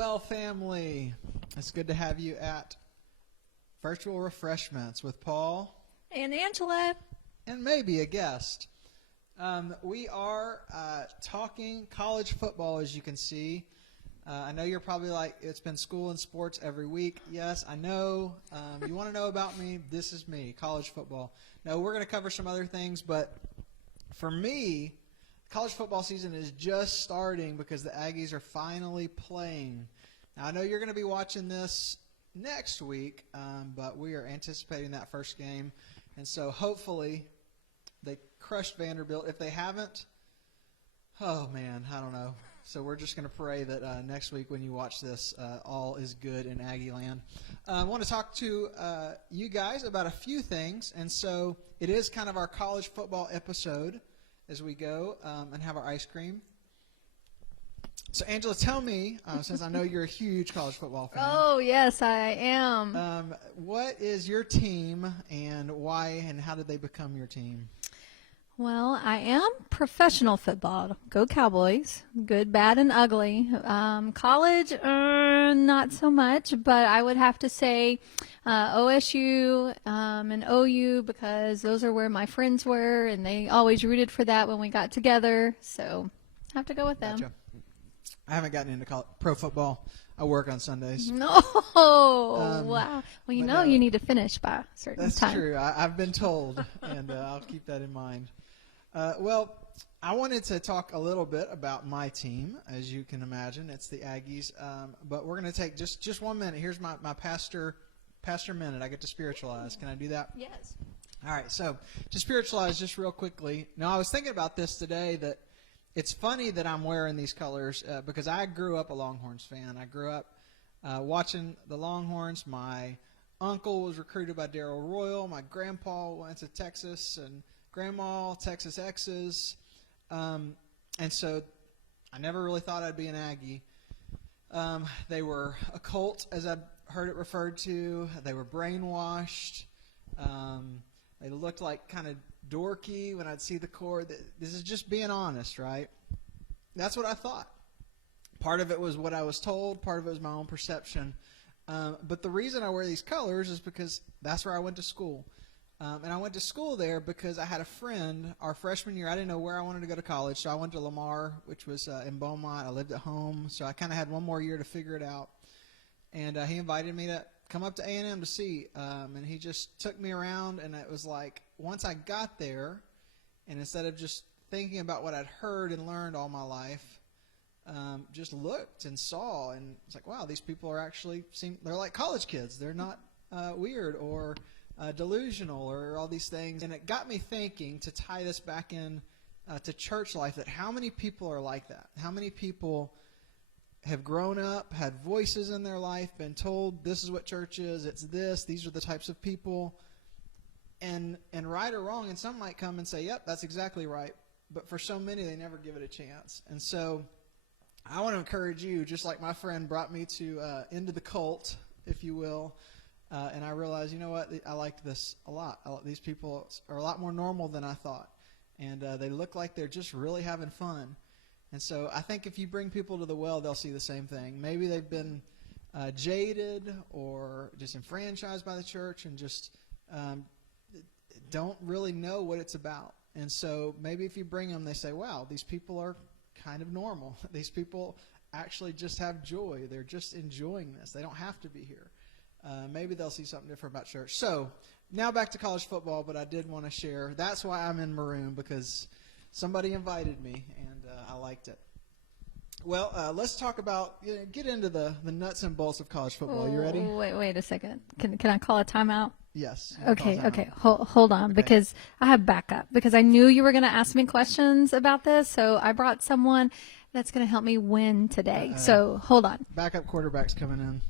well, family. It's good to have you at Virtual Refreshments with Paul. And Angela. And maybe a guest. We are talking college football, as you can see. I know you're probably like, it's been school and sports every week. Yes, I know. You want to know about me? This is me, college football. No, we're going to cover some other things, but for me, college football season is just starting because the Aggies are finally playing. Now, I know you're going to be watching this next week, but we are anticipating that first game. And so hopefully they crushed Vanderbilt. If they haven't, oh, man, I don't know. So we're just going to pray that next week when you watch this, all is good in Aggie land. I want to talk to you guys about a few things. And so it is kind of our college football episode as we go and have our ice cream. So, Angela, tell me, since I know you're a huge college football fan. Oh, yes, I am. What is your team and why and how did they become your team? Well, I am professional football. Go Cowboys. Good, bad, and ugly. College, not so much, but I would have to say OSU and OU because those are where my friends were, and they always rooted for that when we got together. So I have to go with them. Gotcha. I haven't gotten into pro football. I work on Sundays. No. Wow. Well, you know you need to finish by a certain that's time. That's true. I've been told, and I'll keep that in mind. Well, I wanted to talk a little bit about my team. As you can imagine, it's the Aggies. But we're going to take just 1 minute. Here's my pastor minute. I get to spiritualize. Can I do that? Yes. All right. So to spiritualize just real quickly. Now, I was thinking about this today that it's funny that I'm wearing these colors because I grew up a Longhorns fan. I grew up watching the Longhorns. My uncle was recruited by Darrell Royal. My grandpa went to Texas and Grandma, Texas X's. And so I never really thought I'd be an Aggie. They were a cult, as I've heard it referred to. They were brainwashed. They looked like kind of dorky when I'd see the core. This is just being honest, right? That's what I thought. Part of it was what I was told. Part of it was my own perception. But the reason I wear these colors is because that's where I went to school. And I went to school there because I had a friend, our freshman year, I didn't know where I wanted to go to college, so I went to Lamar, which was in Beaumont. I lived at home, so I kind of had one more year to figure it out. And he invited me to come up to A&M to see, and he just took me around, and it was like once I got there, and instead of just thinking about what I'd heard and learned all my life, just looked and saw, and it's like, wow, these people are they're like college kids. They're not weird or delusional or all these things. And it got me thinking, to tie this back in to church life, that how many people are like that? How many people have grown up, had voices in their life, been told this is what church is, it's this, these are the types of people, and right or wrong, and some might come and say, yep, that's exactly right, but for so many, they never give it a chance. And so I want to encourage you, just like my friend brought me to into the cult, if you will, and I realized, you know what, I like this a lot. These people are a lot more normal than I thought, and they look like they're just really having fun. And so I think if you bring people to the well, they'll see the same thing. Maybe they've been jaded or disenfranchised by the church and just don't really know what it's about. And so maybe if you bring them, they say, wow, these people are kind of normal. These people actually just have joy. They're just enjoying this. They don't have to be here. Maybe they'll see something different about church. So now back to college football, but I did want to share. That's why I'm in maroon, because somebody invited me, and I liked it. Well, let's talk about, get into the nuts and bolts of college football. You ready? Wait a second. Can I call a timeout? Yes. Okay. Hold on, okay. Because I have backup. Because I knew you were going to ask me questions about this, so I brought someone that's going to help me win today. So hold on. Backup quarterback's coming in.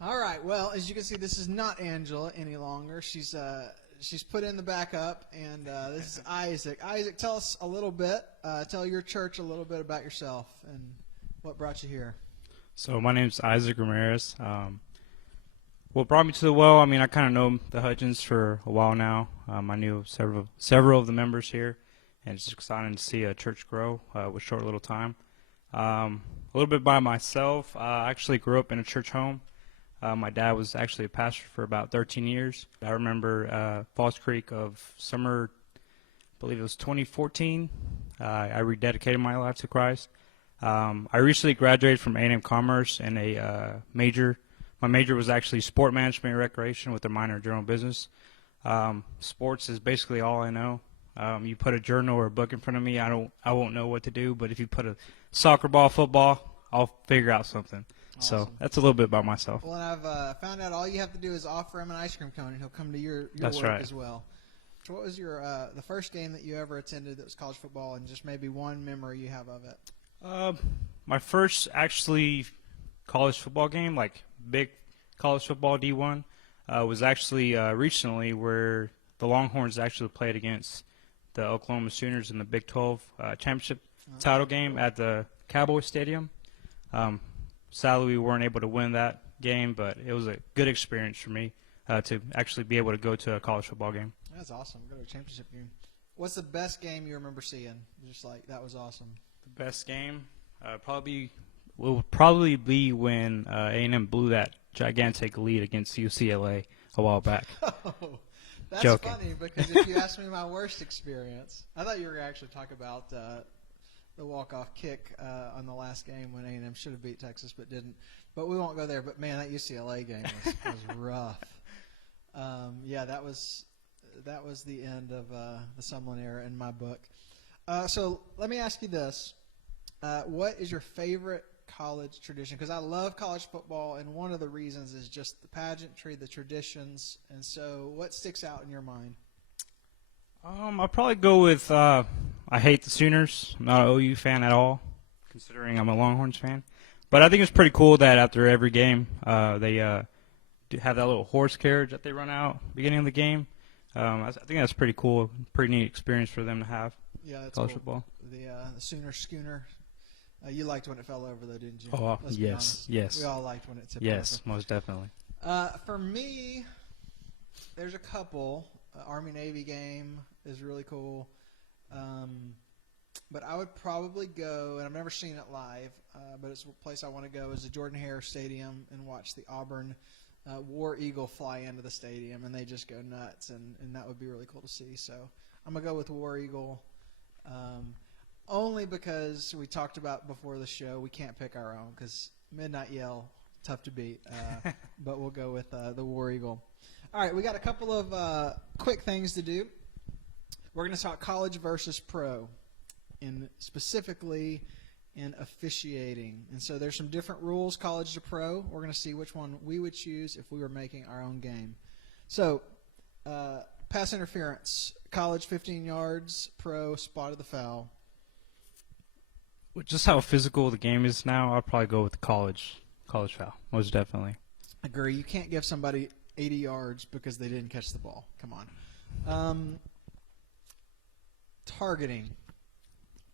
All right. Well, as you can see, this is not Angela any longer. She's put in the backup, and this is Isaac. Isaac, tell us a little bit. Tell your church a little bit about yourself and what brought you here. So my name's Isaac Ramirez. What brought me to the well? I mean, I kind of know the Hudgens for a while now. I knew several of the members here, and it's exciting to see a church grow with short little time. A little bit by myself. I actually grew up in a church home. My dad was actually a pastor for about 13 years. I remember Falls Creek of summer, I believe it was 2014. I rededicated my life to Christ. I recently graduated from A&M Commerce in a major. My major was actually sport management and recreation with a minor in general business. Sports is basically all I know. You put a journal or a book in front of me, I won't know what to do. But if you put a soccer ball, football, I'll figure out something. Awesome. So that's a little bit about myself. Well, and I've found out all you have to do is offer him an ice cream cone, and he'll come to your That's work right. as well. So what was your the first game that you ever attended that was college football, and just maybe one memory you have of it? My first actually college football game, like big college football D1, was actually recently where the Longhorns actually played against the Oklahoma Sooners in the Big 12 championship title game at the Cowboy Stadium. Sadly, we weren't able to win that game, but it was a good experience for me to actually be able to go to a college football game. That's awesome. Go to a championship game. What's the best game you remember seeing? Just like that was awesome. The best game will probably be when A&M blew that gigantic lead against UCLA a while back. Oh, that's Joking. funny because if you asked me my worst experience, I thought you were going to actually talk about the walk-off kick on the last game when A&M should have beat Texas but didn't. But we won't go there. But, man, that UCLA game was rough. Yeah, that was the end of the Sumlin era in my book. So let me ask you this. What is your favorite college tradition? Because I love college football, and one of the reasons is just the pageantry, the traditions. And so what sticks out in your mind? I'll probably go with I hate the Sooners. I'm not an OU fan at all, considering I'm a Longhorns fan. But I think it's pretty cool that after every game they do have that little horse carriage that they run out beginning of the game. I think that's pretty cool, pretty neat experience for them to have. Yeah, that's college cool. Football. The Sooner Schooner. You liked when it fell over, though, didn't you? Oh, Let's be honest. yes. We all liked when it tipped Yes, over. most definitely. For me, there's a couple. Army-Navy game is really cool. But I would probably go, and I've never seen it live, but it's a place I want to go, is the Jordan-Hare Stadium and watch the Auburn War Eagle fly into the stadium, and they just go nuts, and that would be really cool to see. So I'm going to go with War Eagle. Only because we talked about before the show, we can't pick our own because Midnight Yell, tough to beat. But we'll go with the War Eagle. All right, we got a couple of quick things to do. We're going to talk college versus pro, and specifically in officiating. And so there's some different rules, college to pro. We're going to see which one we would choose if we were making our own game. So pass interference, college 15 yards, pro spotted the foul. Just how physical the game is now, I'll probably go with the college foul, most definitely. Agree. You can't give somebody 80 yards because they didn't catch the ball. Come on. Targeting.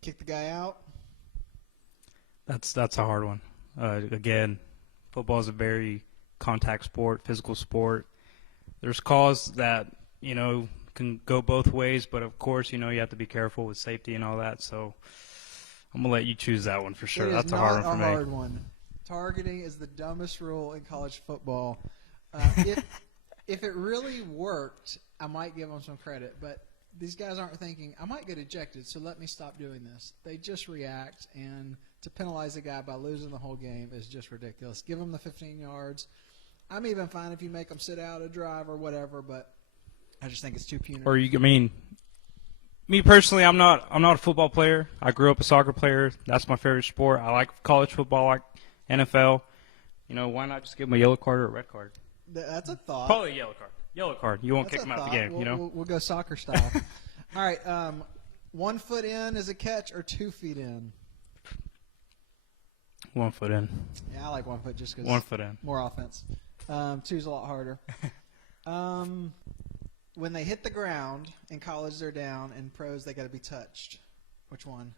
Kick the guy out. That's a hard one. Again, football is a very contact sport, physical sport. There's calls that, can go both ways, but of course, you have to be careful with safety and all that. So I'm going to let you choose that one for sure. That's a hard one for me. Hard one. Targeting is the dumbest rule in college football. If it really worked, I might give them some credit, but these guys aren't thinking, I might get ejected, so let me stop doing this. They just react, and to penalize a guy by losing the whole game is just ridiculous. Give them the 15 yards. I'm even fine if you make them sit out a drive or whatever, but I just think it's too punitive. Or me personally, I'm not a football player. I grew up a soccer player. That's my favorite sport. I like college football, I like NFL. Why not just give them a yellow card or a red card? That's a thought. Probably a yellow card. Yellow card. You won't That's kick them a out of the thought. game, We'll go soccer style. All right. 1 foot in is a catch or 2 feet in? 1 foot in. Yeah, I like 1 foot just because 1 foot in. more offense. 2's a lot harder. When they hit the ground, in college they're down, in pros they got to be touched. Which one?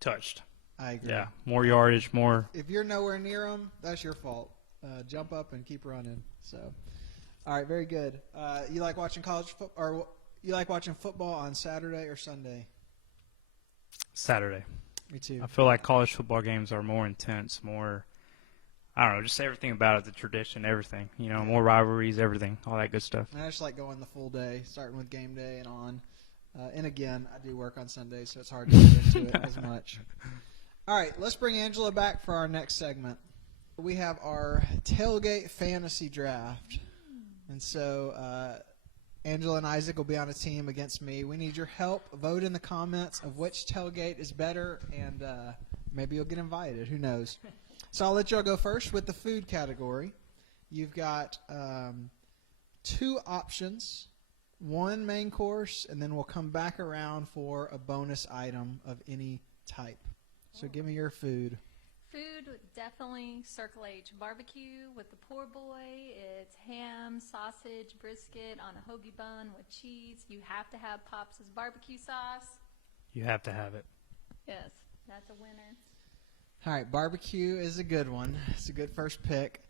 Touched. I agree. Yeah, more yardage, more. If you're nowhere near them, that's your fault. Jump up and keep running. So, all right, very good. You like watching you like watching football on Saturday or Sunday? Saturday. Me too. I feel like college football games are more intense, more, I don't know, just everything about it, the tradition, everything. More rivalries, everything, all that good stuff. I just like going the full day, starting with game day and on. And again, I do work on Sundays, so it's hard to get into it as much. All right, let's bring Angela back for our next segment. We have our tailgate fantasy draft. And so Angela and Isaac will be on a team against me. We need your help. Vote in the comments of which tailgate is better, and maybe you'll get invited. Who knows? So I'll let y'all go first with the food category. You've got 2 options, 1 main course, and then we'll come back around for a bonus item of any type. So give me your food. Food, definitely Circle H barbecue with the poor boy. It's ham, sausage, brisket on a hoagie bun with cheese. You have to have Pops' barbecue sauce. You have to have it. Yes, that's a winner. All right, barbecue is a good one. It's a good first pick.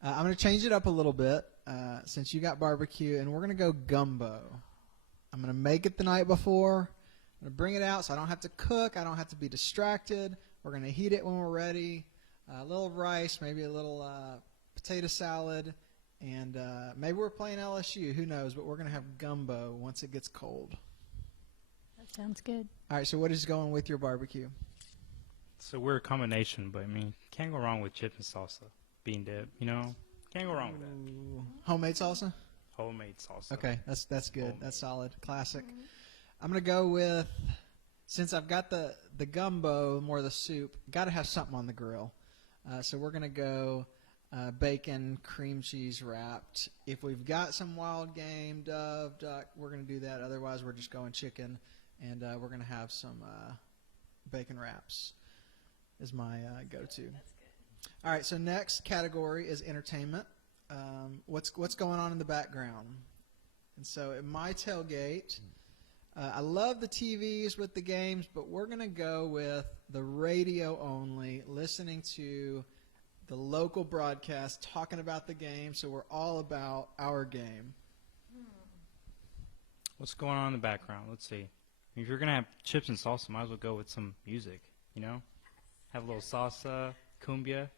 I'm going to change it up a little bit since you got barbecue, and we're going to go gumbo. I'm going to make it the night before. I'm going to bring it out so I don't have to cook. I don't have to be distracted. We're going to heat it when we're ready. A little rice, maybe a little potato salad, and maybe we're playing LSU. Who knows? But we're going to have gumbo once it gets cold. That sounds good. All right, so what is going with your barbecue? It's a weird combination, but, can't go wrong with chips and salsa. Bean dip, Can't go wrong with that. Ooh. Homemade salsa? Homemade salsa. Okay, that's good. Homemade. That's solid. Classic. I'm going to go with, since I've got the gumbo, more of the soup, got to have something on the grill. So we're going to go bacon, cream cheese wrapped. If we've got some wild game, dove, duck, we're going to do that. Otherwise, we're just going chicken, and we're going to have some bacon wraps is my go-to. That's good. All right, so next category is entertainment. What's going on in the background? And so at my tailgate, I love the TVs with the games, but we're going to go with the radio only, listening to the local broadcast, talking about the game, so we're all about our game. What's going on in the background? Let's see. If you're going to have chips and salsa, might as well go with some music, Have a little salsa, cumbia,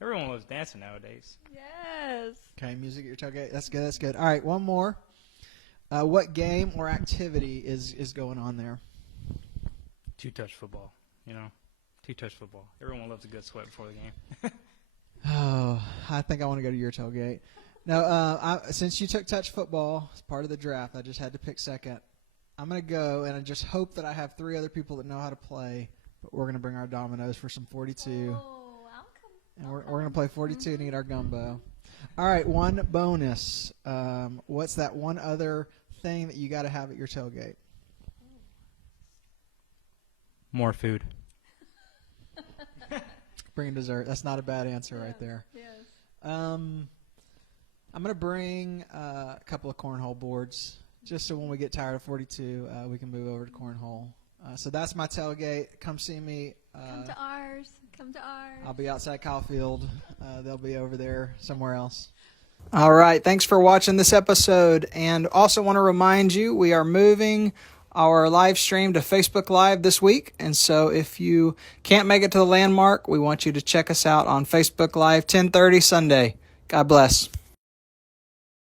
Everyone loves dancing nowadays. Yes. Okay, music at your tailgate. That's good, that's good. All right, one more. What game or activity is going on there? Two-touch football, Two-touch football. Everyone loves a good sweat before the game. Oh, I think I want to go to your tailgate. Now, since you took touch football as part of the draft, I just had to pick second. I'm going to go, and I just hope that I have 3 other people that know how to play, but we're going to bring our dominoes for some 42. Oh, I'll come. And we're going to play 42 and eat our gumbo. All right, one bonus. What's that one other thing that you got to have at your tailgate? More food. Bring dessert. That's not a bad answer right there. Yes. I'm going to bring a couple of cornhole boards just so when we get tired of 42, we can move over to cornhole. So that's my tailgate. Come see me. Come to ours. Come to ours. I'll be outside Kyle Field. They'll be over there somewhere else. All right. Thanks for watching this episode. And also want to remind you, we are moving our live stream to Facebook Live this week. And so if you can't make it to the landmark, we want you to check us out on Facebook Live, 10:30 Sunday. God bless.